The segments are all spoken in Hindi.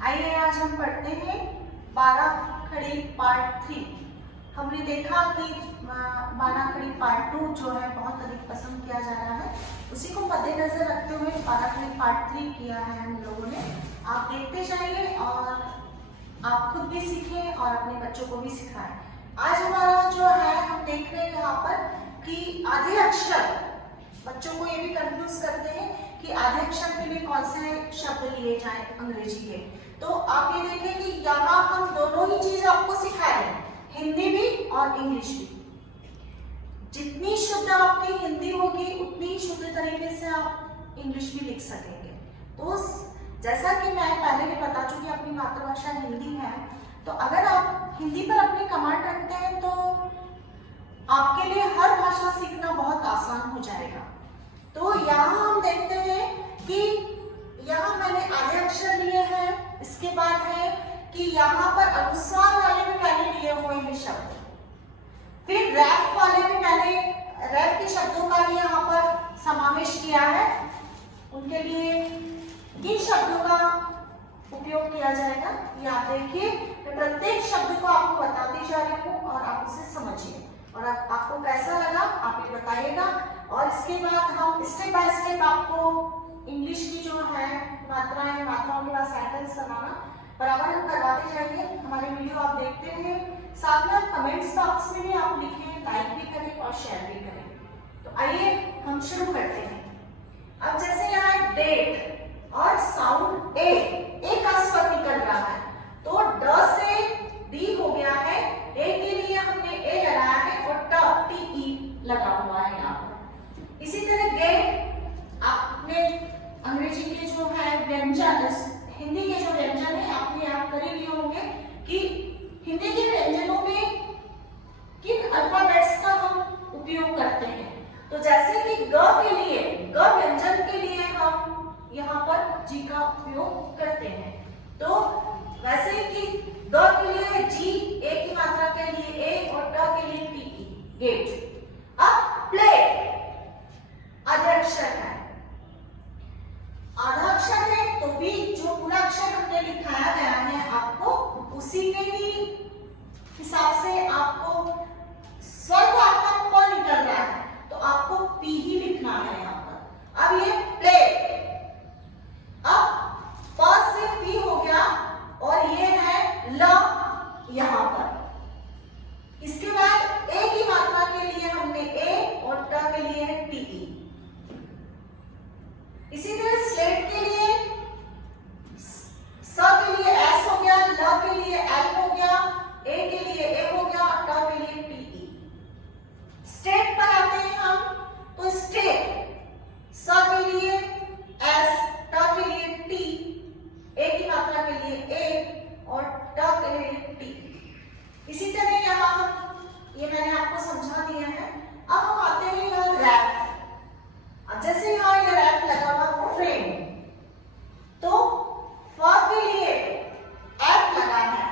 आइए आज हम पढ़ते हैं 12 खड़ी पार्ट 3। हमने देखा कि 12 खड़ी पार्ट 2 जो है बहुत अधिक पसंद किया जा रहा है, उसी को मद्देनजर रखते हुए 12 खड़ी पार्ट 3 किया है हम लोगों ने। आप देखते जाइए और आप खुद भी सीखें और अपने बच्चों को भी सिखाएं। आज हमारा जो है हम देख रहे हैं यहाँ पर कि आधे अक्षर, बच्चों को ये भी कंफ्यूज करते हैं कि आधे अक्षर के लिए कौन से शब्द लिए जाएं अंग्रेजी के। तो आप ये देखें कि यहाँ हम दोनों ही चीज आपको सिखा रहे हैं, हिंदी भी और इंग्लिश भी। जितनी शुद्ध आपकी हिंदी होगी उतनी शुद्ध तरीके से आप इंग्लिश भी लिख सकेंगे। तो जैसा कि मैं पहले भी बता चुकी, अपनी मातृभाषा हिंदी है, तो अगर आप हिंदी पर अपनी कमांड रखते हैं तो आपके लिए हर भाषा सीखना बहुत आसान हो जाएगा। तो यहाँ हम देखते हैं कि यहाँ मैंने आधे अक्षर लिए हैं। इसके बाद है कि यहाँ पर अनुस्वार वाले भी मैंने लिए हुए हैं शब्द, फिर रैप वाले भी मैंने रैप के शब्दों का भी यहाँ पर समावेश किया है। उनके लिए किन शब्दों का उपयोग किया जाएगा ये आप देखिए। मैं प्रत्येक शब्द को आपको बताती जा रही हूँ और आप उसे समझिए और आपको कैसा लगा आप ये बताइएगा। और इसके बाद हम स्टेप बाय स्टेप आपको इंग्लिश की जो है मात्राएं, मात्राओं के बाद सेंटेंस बनाना बराबर हम करवाते जाएंगे। हमारे वीडियो आप देखते रहिए, साथ में आप कमेंट्स बॉक्स में भी आप लिखें, लाइक भी करें और शेयर भी करें। तो आइए हम शुरू करते हैं। अब जैसे यहाँ डेट और साउंड ए का स्वर निकल रहा है, तो ड से डी हो गया है, ए के लिए हमने ए लगाया है और ट टी ई लगा हुआ है यहाँ पर। इसी तरह गेट, आपने अंग्रेजी के जो है व्यंजन, हिंदी के जो व्यंजन है आपने याद कर ही लिए होंगे कि हिंदी के व्यंजनों में किन अल्फाबेट्स का हम उपयोग करते हैं। तो जैसे कि ग के लिए, ग व्यंजन के लिए हम यहाँ पर जी का उपयोग करते हैं। तो वैसे कि ग के लिए जी, ए की मात्रा के लिए ए और ट के लिए टी ई, गेट। अब प्ले आधा अक्षर है, आधा अक्षर है तो भी जो पूरा अक्षर हमने लिखाया गया है आपको उसी के ही हिसाब से आपको स्वर तो आपका प निकल रहा है तो आपको पी ही लिखना है यहाँ पर। अब ये प्ले, अब प से पी हो गया और ये है ल यहाँ पर। इसके बाद ए की मात्रा के लिए हमने ए और ट के लिए है टी ई। इसी तरह स्लेट के लिए स के लिए एस हो गया, ल के लिए एल हो गया, ए के लिए ए हो गया और ट के लिए टी ई। स्टेट पर आते हैं हम, तो स्टेट स के लिए एस, ट के लिए टी, ए की मात्रा के लिए ए और ट के लिए टी। इसी तरह यहाँ ये मैंने आपको समझा दिया है। अब हम आते हैं यहाँ रैप। अब जैसे यहाँ ये रैप लगा हुआ फ्रेम, तो फ के लिए एफ लगा है।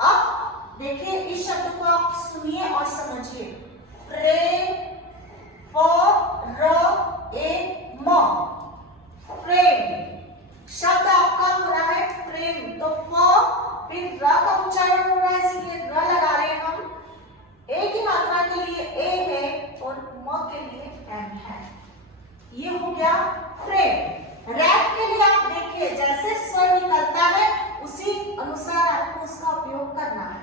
अब देखिए इस शब्द को आप सुनिए और समझिए। फ्रेम, फ र ए म, फ्रेम शब्द आपका हो रहा है फ्रेम, तो फ फिर र का उच्चारण हो रहा है इसलिए र लगा रहे हैं हम। ए की मात्रा के लिए ए है और म के लिए एम है। ये हो गया फ्रेम। रैप के लिए आप देखिए जैसे स्वर निकलता है उसी अनुसार आपको उसका उपयोग करना है।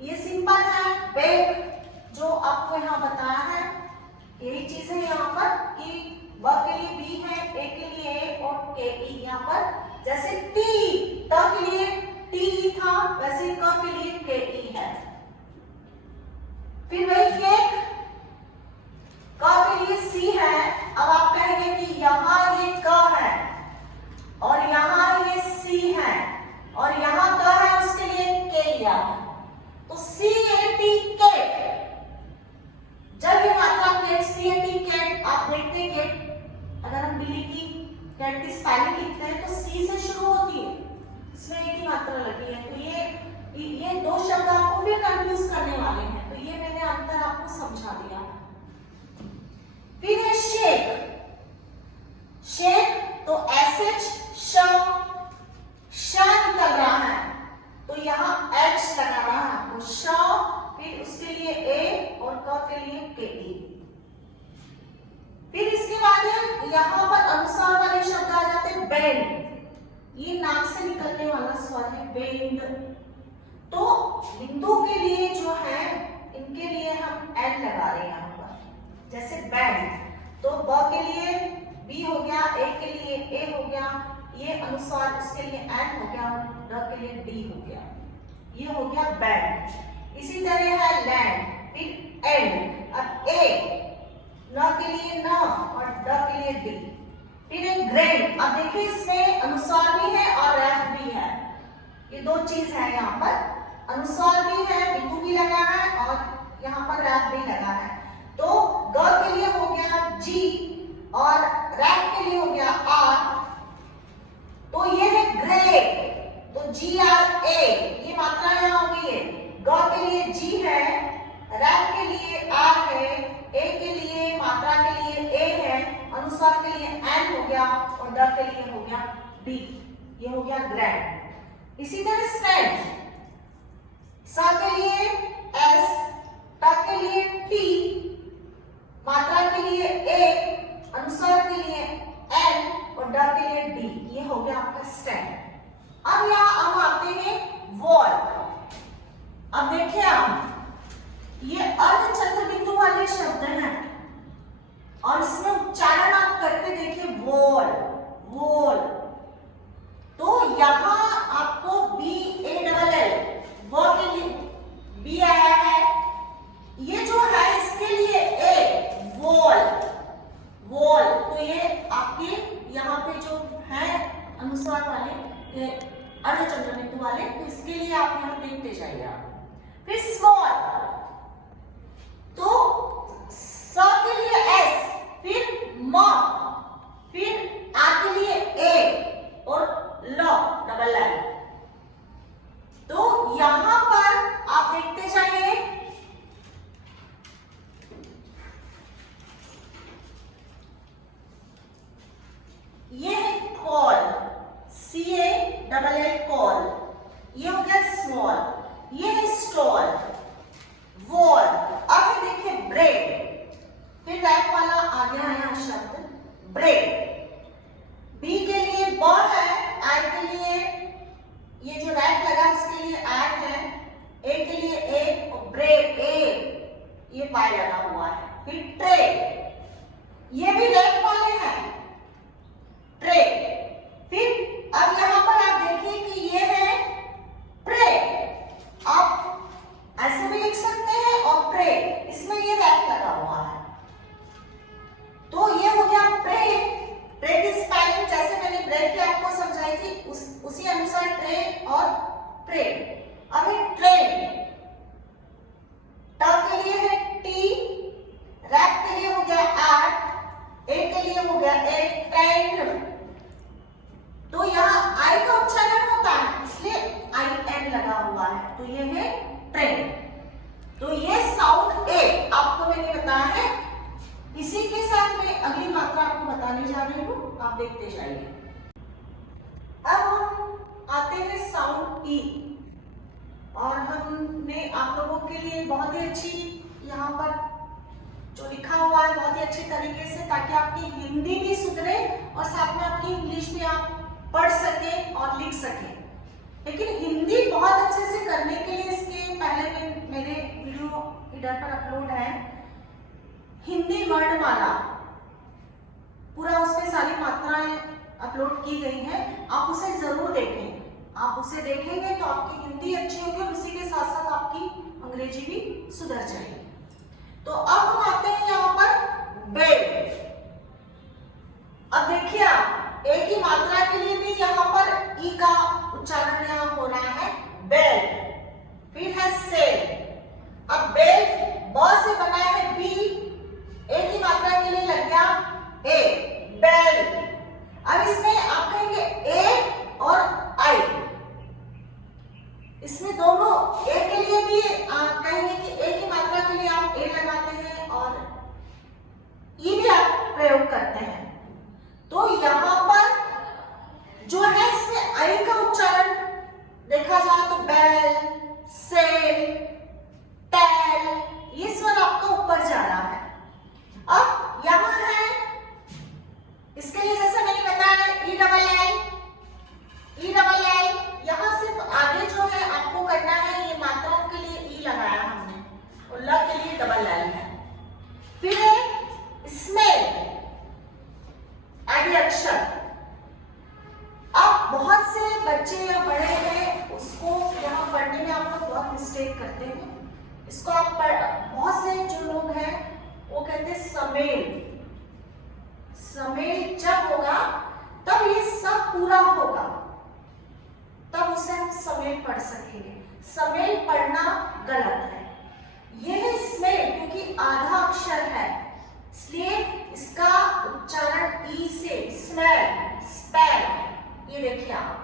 ये सिंपल है। बेक जो आपको यहाँ बताया है यही चीज है यहाँ पर कि ब के लिए बी है, ए के लिए ए और के ई। यहाँ पर जैसे टी, ट के लिए टी था वैसे क के लिए के ई है। फिर वही केक, क के लिए सी है। अब आप कहेंगे कि यहाँ ये क है और यहाँ ये सी है और यहाँ क है, उसके लिए के लिया है, तो सी ए टी केक। जब ये मात्रा cake, C A T cake, आप देखते हैं केक, अगर हम बिल्ली की कैट की स्पेलिंग लिखते हैं तो सी से शुरू होती है, इसमें एक ही मात्रा लगी है। तो ये दो शब्द आपको फिर कंफ्यूज करने वाले हैं, तो ये मैंने अंतर आपको समझा दिया। फिर है शेक, शेक तो एस एच श ये नाक से निकलने वाला स्वर है बेंड। तो बिंदु के लिए जो है इनके लिए हम एन लगा रहे हैं यहाँ पर, जैसे बैंड। तो ब के लिए बी हो गया, ए के लिए ए हो गया, ये अनुस्वार उसके लिए एन हो गया, ड के लिए डी हो गया, ये हो गया बैंड। इसी तरह है लैंड, फिर एंड, अब ए न के लिए न और ड के लिए डी। फिर एक ग्रैंड, अब देखिए इसमें अनुस्वार भी है और रैफ भी है, ये दो चीज है यहाँ पर, अनुस्वार भी है, बिंदु भी लगा है और यहाँ पर रैफ भी लगा है। तो ग के लिए हो गया जी और रैफ के लिए हो गया आर। तो ये है ग्रे, तो जी आर ए, ये मात्रा यहाँ हो गई है। ग के लिए जी है, रैफ के लिए आर है, ए के लिए मात्रा के लिए ए है, अनुस्वार के लिए एन हो गया और ड के लिए हो गया डी, ये हो गया ग्रैंड। इसी तरह स्टैंड, स के लिए एस, ट के लिए टी, मात्रा के लिए ए, अनुस्वार के लिए एन और ड के लिए डी, ये हो गया आपका स्टैंड। अब यहाँ हम आते हैं वॉल। अब देखिए आप, ये अर्धचंद्र बिंदु वाले शब्द हैं और इसमें उच्चारण आप करके देखिए वॉल, वॉल। तो यहाँ आपको बी ए डबल एल, वो के लिए बी आया है, ये जो है इसके लिए ए, वॉल, वॉल। तो ये आपके यहाँ पे जो है अनुस्वार वाले अर्धचंद्र बिंदु वाले, तो इसके लिए आप यहाँ देखते जाइए। फिर स्मॉल, तो स के लिए एस, फिर म, फिर आ के लिए ए और ल डबल एल। तो यहां पर आप देखते जाइए, ये है call, C A double L call, ये हो गया स्मॉल, ये है स्टॉल, वॉल। अब देखिए ब्रेड, फिर रैप वाला आ गया है यहाँ शब्द ब्रेड। बी के लिए ब है, आई के लिए ये जो रैप लगा इसके लिए ऐड है, ए के लिए ए और ब्रेड ए, ये पाई लगा हुआ है। फिर ट्रे, ये भी रैप वाले हैं, ट्रे। फिर अब यहाँ पर आप देखिए कि ये है प्रे, आप ऐसे भी लिख सकते हैं और प्रे, इसमें ये रैप लगा हुआ है। तो ये हो गया प्रे। प्रे की स्पेलिंग जैसे मैंने ब्रेड की आपको समझाई थी, उसी अनुसार ट्रे और प्रे। अभी ट्रेन, ट के लिए है टी, रैप के लिए हो गया एट, ए के लिए हो गया ए, ट्रेन। तो यहाँ आई का उच्चारण होता है, इसलिए आई एन लगा हुआ है, तो ये है ट्रेन। तो ये साउंड ए आपको मैंने बताया है। इसी के साथ मैं अगली मात्रा आपको बताने जा रही हूँ, आप देखते जाइए। अब हम आते हैं साउंड ई, और हमने आप लोगों के लिए बहुत ही अच्छी यहाँ पर जो लिखा हुआ है बहुत ही अच्छी तरीके से, ताकि आपकी हिंदी भी सुधरे और साथ में आपकी इंग्लिश भी आप पढ़ सके और लिख सके। लेकिन हिंदी बहुत अच्छे से करने के लिए इसके पहले में मेरे वीडियो इधर पर अपलोड है, हिंदी वर्णमाला, पूरा उस पे सारी मात्राएं अपलोड की गई हैं, आप उसे जरूर देखें। आप उसे देखेंगे तो आपकी हिंदी अच्छी होगी और उसी के साथ साथ आपकी अंग्रेजी भी सुधर जाएगी। तो अब हम आते हैं यहाँ पर बेड। अब देखिए आप, ए की मात्रा के लिए भी यहाँ पर ई का उच्चारण यहाँ हो रहा है, बेल। फिर है सेल। अब बेल ब से बना है बी, ए की मात्रा के लिए लग गया ए, बेल। अब इसमें आप कहेंगे ए और आई, इसमें दोनों ए के लिए भी कहेंगे कि ए की मात्रा के लिए आप ए लगाते हैं और ई भी आप प्रयोग करते हैं। तो यहाँ पर जो है इसमें आई का उच्चारण देखा जाए तो बेल, सेल, टेल, ये स्वर आपका ऊपर जा रहा है। अब यहाँ है, इसके लिए जैसे मैंने बताया ई डबल एल, बहुत से बच्चे या बड़े हैं उसको यहाँ पढ़ने में आप लोग बहुत मिस्टेक करते हैं। इसको आप बहुत से जो लोग हैं वो कहते हैं समेल। समेल जब होगा तब ये सब पूरा होगा, तब उसे हम समेल पढ़ सकेंगे। समेल पढ़ना गलत है। यह स्मेल क्योंकि आधा अक्षर है इसलिए इसका उच्चारण ई से स्मेल, स्पेल, ये देखिए आप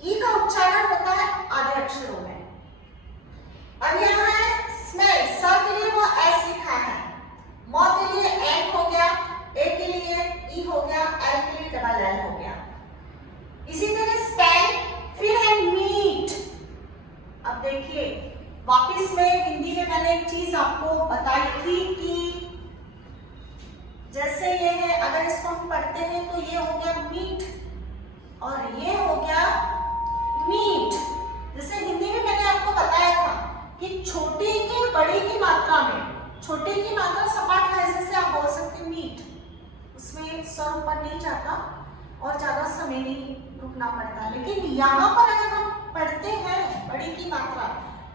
ई का उच्चारण होता है आधे अक्षरों में। अब यहाँ है स्मेल, स के लिए वो एस लिखा है, म के लिए एन हो गया, ए के लिए ई हो गया, एल के लिए डबल एल हो गया। इसी तरह स्पेल, फिर है मीट। अब देखिए वापिस में हिंदी में मैंने एक चीज आपको बताई थी कि जैसे ये है, अगर इसको हम पढ़ते हैं तो ये हो गया मीट और ये हो गया मीट। जैसे हिंदी में मैंने आपको बताया था कि छोटी की बड़ी की मात्रा में, छोटी की मात्रा सपाट है जैसे आप बोल सकते हैं मीट, उसमें स्वर ऊपर नहीं जाता और ज्यादा समय नहीं रुकना पड़ता। लेकिन यहाँ पर अगर हम पढ़ते हैं बड़ी की मात्रा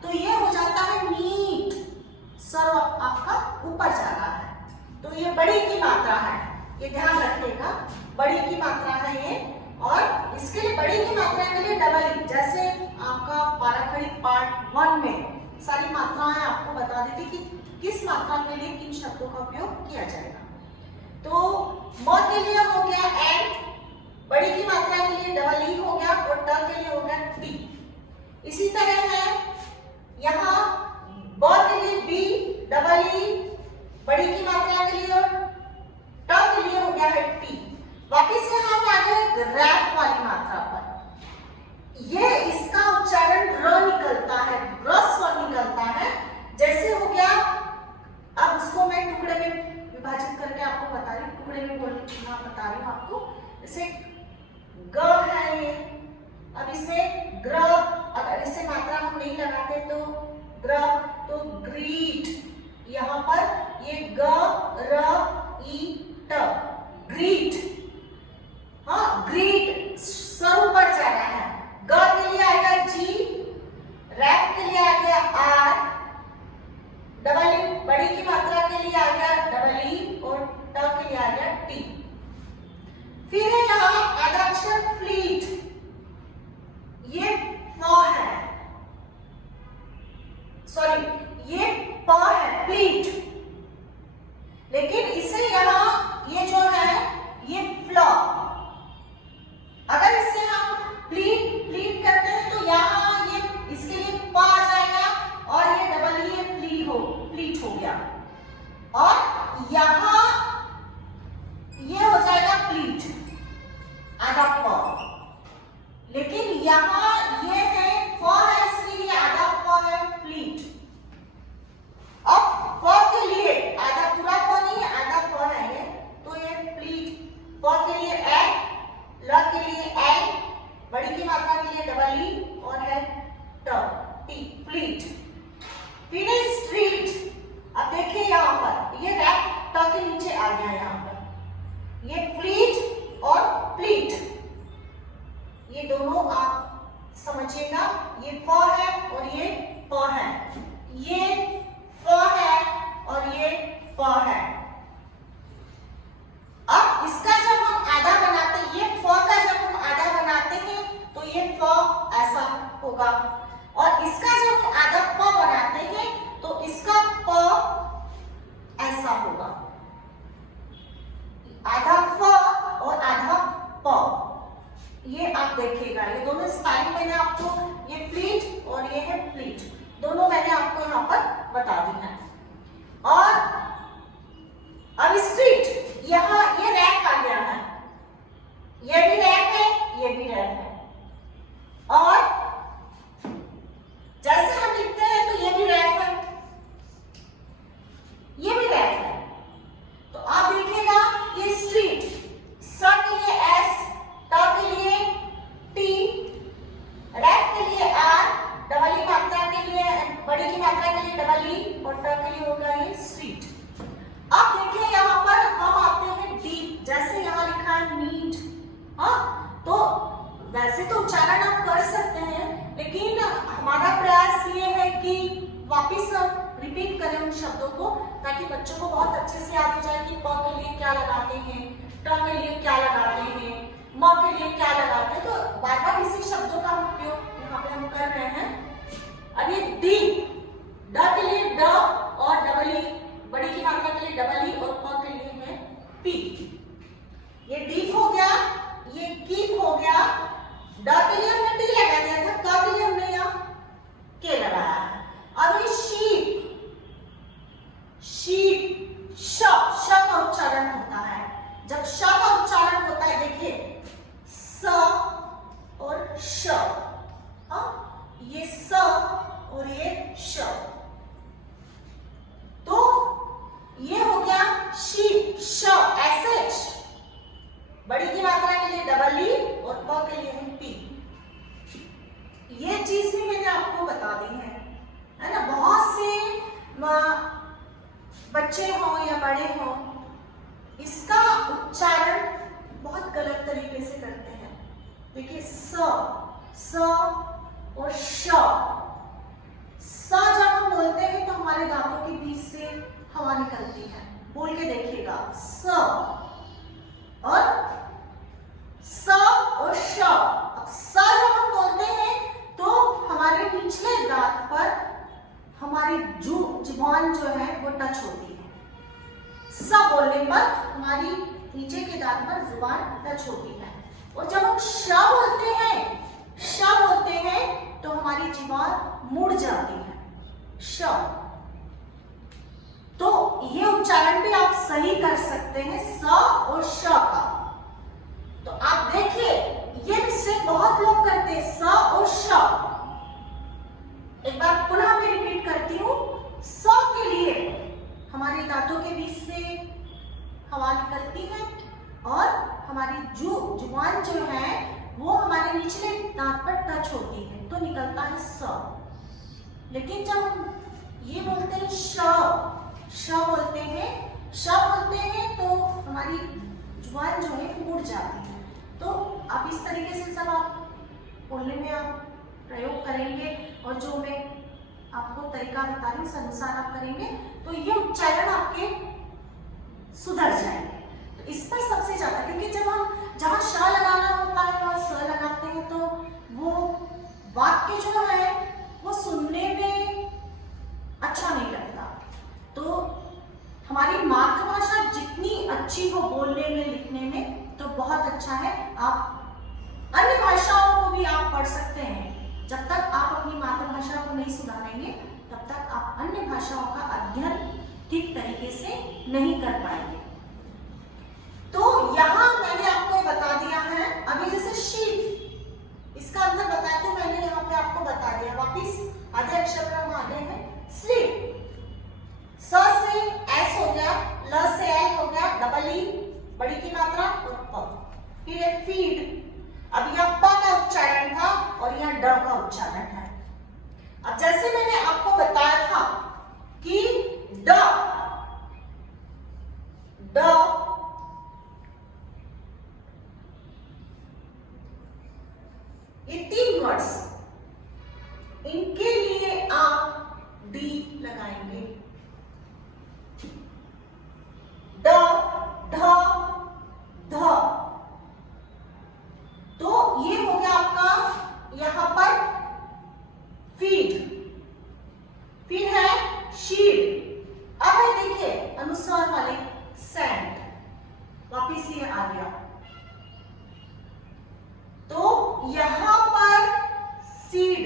तो ये हो जाता है मीट, स्वर आपका ऊपर जा रहा है, तो ये बड़ी की मात्रा है, ये ध्यान रखिएगा, बड़ी की मात्रा है ये। और इसके लिए बड़ी की मात्रा के लिए डबल ई, जैसे आपका पाराखड़ी पार्ट 1 में सारी मात्राएं आपको बता दी थी कि किस मात्रा के लिए किन शब्दों का उपयोग किया जाएगा। तो म के लिए हो गया एन, बड़ी की मात्रा के लिए डबल ई हो गया और ट के लिए हो गया टी। इसी तरह है यहाँ ब के लिए बी, डबल ई, बड़ी की मात्रा के लिए और ट के लिए हो गया है टी। वापिस से हम आ गए रैप वाली मात्रा पर। ये इसका उच्चारण र निकलता है, र स्वर निकलता है। जैसे हो गया, अब उसको मैं टुकड़े में विभाजित करके आपको बता रही हूँ, टुकड़े में बता रही हूँ आपको। जैसे ग है ये, अब इसमें ग्र, अगर इसे मात्रा हम नहीं लगाते तो ग्र, तो ग्रीट, यहाँ पर ये ग र ई ट, ग्रीट। हाँ, ग्रीट स्वर ऊपर जा रहा है। ग के लिए आएगा जी, रैप के लिए आ गया आर, डबल ई, बड़ी की मात्रा के लिए आ गया डबल ई और ट के लिए आ गया टी। फिर है यहाँ आधा अक्षर फ्लीट, ये फ है, सॉरी ये प है, प्लीट, लेकिन इसे यहाँ ये जो है ये फ्लॉ। अगर इसे हम प्लीट प्लीट करते हैं तो यहाँ ये इसके लिए प आ जाएगा और ये डबल ई प्लीट हो गया, और यहाँ ये हो जाएगा प्लीट, आधा प। लेकिन यहाँ ये है फ है इसलिए ये आधा फ है, प्लीट। अब फ के लिए आधा पूरा फ नहीं है, आधा फ है ये, तो ये प्लीट। फ के लिए ए, ल के लिए एल, बड़ी की मात्रा के लिए डबल ई और है ट, टी, प्लीट। फिर स्ट्रीट। अब देखिए यहाँ पर ये रैप ट के नीचे आ गया, यहाँ पर ये प्लीट और प्लीट, ये दोनों आप समझिएगा, ये फ है और ये प है, ये फ है और ये प है। अब इसका जब हम आधा बनाते हैं, ये फ का जब हम आधा बनाते हैं तो ये फ ऐसा होगा, और इसका जब हम आधा प बनाते हैं तो इसका प ऐसा होगा, आधा फ और आधा प। ये आप देखिएगा, ये दोनों स्पेलिंग मैंने आपको, ये प्लीट और ये है प्लीट, दोनों मैंने आपको यहाँ पर बता दी है। और अब स्ट्रीट, यहाँ ये रैप आ गया है, ये भी रैप है, ये भी रैप है, और जैसे हम लिखते हैं तो ये भी रैप है, ये भी रैप है। तो आप देखिएगा ये स्ट्रीट, स के लिए एस, ट के लिए टी, रैप के लिए आर, डबल ई मात्रा के लिए, बड़ी की मात्रा के लिए डबल ई और ट के लिए होगा ये स्ट्रीट। अब देखिए यहाँ पर हम आते हैं डी, जैसे यहाँ लिखा है मीट, हाँ, तो वैसे वैसे तो उच्चारण आप कर सकते हैं, लेकिन हमारा प्रयास ये है कि वापिस रिपीट करें उन शब्दों को, ताकि बच्चों को बहुत अच्छे से याद हो जाए कि प के लिए क्या लगाते हैं, ट के लिए क्या लगाते हैं, म के लिए क्या लगाते हैं। तो बार बार इसी शब्दों का उपयोग यहाँ पे हम कर रहे हैं। अभी डी, ड के लिए ड और डबल ई, बड़ी की मात्रा के लिए डबल ई और प के लिए है पी। ये डी हो गया, ये कीप हो गया। ड के लिए हमने टी लगा दिया था, क के लिए हमने यहाँ के लगाया है। अब ये शीप, शीप, श का उच्चारण होता है। जब श का उच्चारण होता है, देखिए स और श, ये स और ये श, तो ये हो गया शीप, श एस, बड़ी की मात्रा के लिए डबल ई और प के लिए हम पी। ये चीज भी मैंने आपको बता दी है ना। बहुत से बच्चे हों या बड़े हों, इसका उच्चारण बहुत गलत तरीके से करते हैं। देखिए स और श, स जब हम बोलते हैं तो हमारे दांतों के बीच से हवा निकलती है। बोल के देखिएगा, स और श। अब स जब हम बोलते हैं तो हमारे निचले दांत पर हमारी जुबान जो है वो टच होती है। स बोलने पर हमारी नीचे के दांत पर जुबान टच होती है। और जब हम श बोलते हैं तो हमारी जुबान मुड़ जाती है, श। तो ये उच्चारण भी आप सही कर सकते हैं, स और श का। तो आप देखिए, ये मिस्टेक बहुत लोग करते हैं, स और श। एक बार पुनः मैं रिपीट करती हूँ। स के लिए हमारे दांतों के बीच से हवा निकलती है और हमारी जुबान जो है वो हमारे निचले दांत पर टच होती है, तो निकलता है स। लेकिन जब हम ये बोलते हैं श बोलते हैं तो हमारी जुबान जो है मुड़ जाती है। तो आप इस तरीके से सब आप बोलने में आप प्रयोग करेंगे और जो मैं आपको तरीका बता रही हूँ उस अनुसार आप करेंगे तो ये उच्चारण आपके सुधर जाएंगे। तो इस पर सबसे ज्यादा, क्योंकि जब हम जहाँ श लगाना होता है वहाँ स लगाते हैं तो वो वाक्य जो है वो सुनने में अच्छा नहीं लगता। तो हमारी मातृभाषा जितनी अच्छी हो बोलने में, लिखने में, तो बहुत अच्छा है। आप अन्य भाषाओं को भी आप पढ़ सकते हैं। जब तक आप अपनी मातृभाषा को नहीं सुधारेंगे तब तक आप अन्य भाषाओं का अध्ययन ठीक तरीके से नहीं कर पाएंगे। तो यहाँ मैंने आपको बता दिया है। अभी जैसे शीप, इसका अंतर बताते हैं, मैंने यहाँ पे आपको बता दिया। वापिस आधे अक्षर पर हम आगे हैं। स्लीप, स से एस हो गया, ल से एल हो गया, डबल ई, बड़ी की मात्रा और प। फिर एक फीड, अब यह प का उच्चारण था और यह ड का उच्चारण है। अब जैसे मैंने आपको बताया था कि ड ये 3 वर्ड्स, इनके लिए आप डी लगाएंगे। ड, ढ, ध, तो ये हो गया आपका यहां पर फीड, फिर है शीड। अब है देखिए अनुस्वार वाले सैंड, वापिस ये आ गया। तो यहां पर सीड,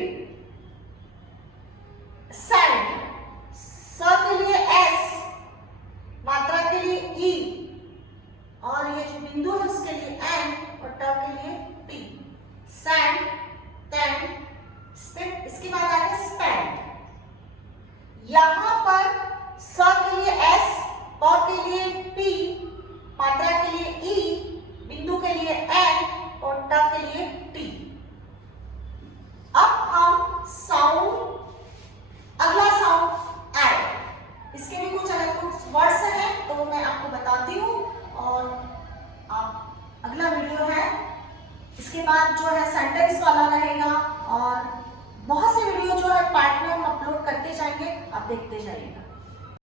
इसके बाद जो है सेंटेंस वाला रहेगा और बहुत से वीडियो जो है पार्ट में हम अपलोड करते जाएंगे, आप देखते जाइएगा।